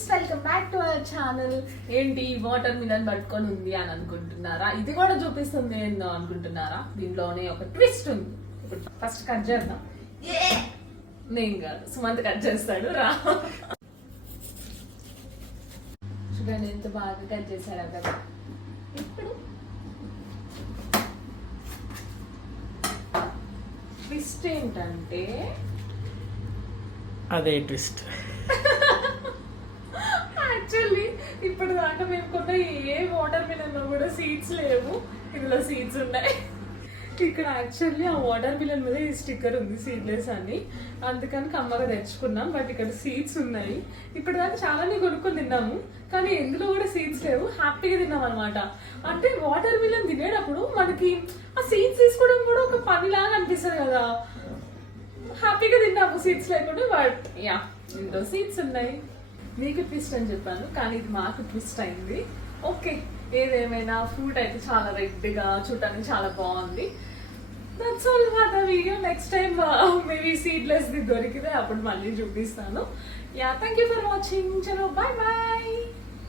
Guys, welcome back to our channel. ఏంటి water melon పట్టుకొని ఉంది అని అనుకుంటున్నారా? ఇది కూడా చూపిస్తుంది ఏందో అనుకుంటున్నారా? దీంట్లోనే ఒక ట్విస్ట్ ఉంది. ఫస్ట్ కట్ చేద్దాం. నేను కాదు, సుమంత్ కట్ చేస్తాడు. రా చూడండి ఎంత బాగా కట్ చేశాడు కదా. ఇప్పుడు ట్విస్ట్ ఏంటంటే అదే ట్విస్ట్. యాక్చువల్లీ ఇప్పుడు దాకా మేము కొన్న ఏ వాటర్ మిలన్ లో కూడా సీడ్స్ లేవు, ఇందులో సీడ్స్ ఉన్నాయి. ఇక్కడ యాక్చువల్లీ ఆ వాటర్ మిలన్ మీద ఈ స్టిక్కర్ ఉంది సీడ్లెస్ అని, అందుకని కమ్మగా తెచ్చుకున్నాం. బట్ ఇక్కడ సీడ్స్ ఉన్నాయి. ఇప్పుడు దాకా చాలానే కొనుక్కొని తిన్నాము, కానీ ఎందులో కూడా సీడ్స్ లేవు. హ్యాపీగా తిన్నాం అనమాట. అంటే వాటర్ మిలన్ తినేటప్పుడు మనకి ఆ సీడ్స్ తీసుకోవడం కూడా ఒక పనిలాగా అనిపిస్తుంది కదా. హ్యాపీగా తిన్నాము సీడ్స్ లేకుండా. బట్ యా, ఇందులో సీడ్స్ ఉన్నాయి. మీకు ట్విస్ట్ అని చెప్పాను, కానీ ఇది మాకు ట్విస్ట్ అయింది. ఓకే, ఏదేమైనా ఫ్రూట్ అయితే చాలా రెడ్గా చూడటానికి చాలా బాగుంది. That's all for the video. Next time maybe సీడ్లెస్ది దొరికితే అప్పుడు మళ్ళీ చూపిస్తాను. Yeah, thank you for watching. చలో బాయ్ బాయ్.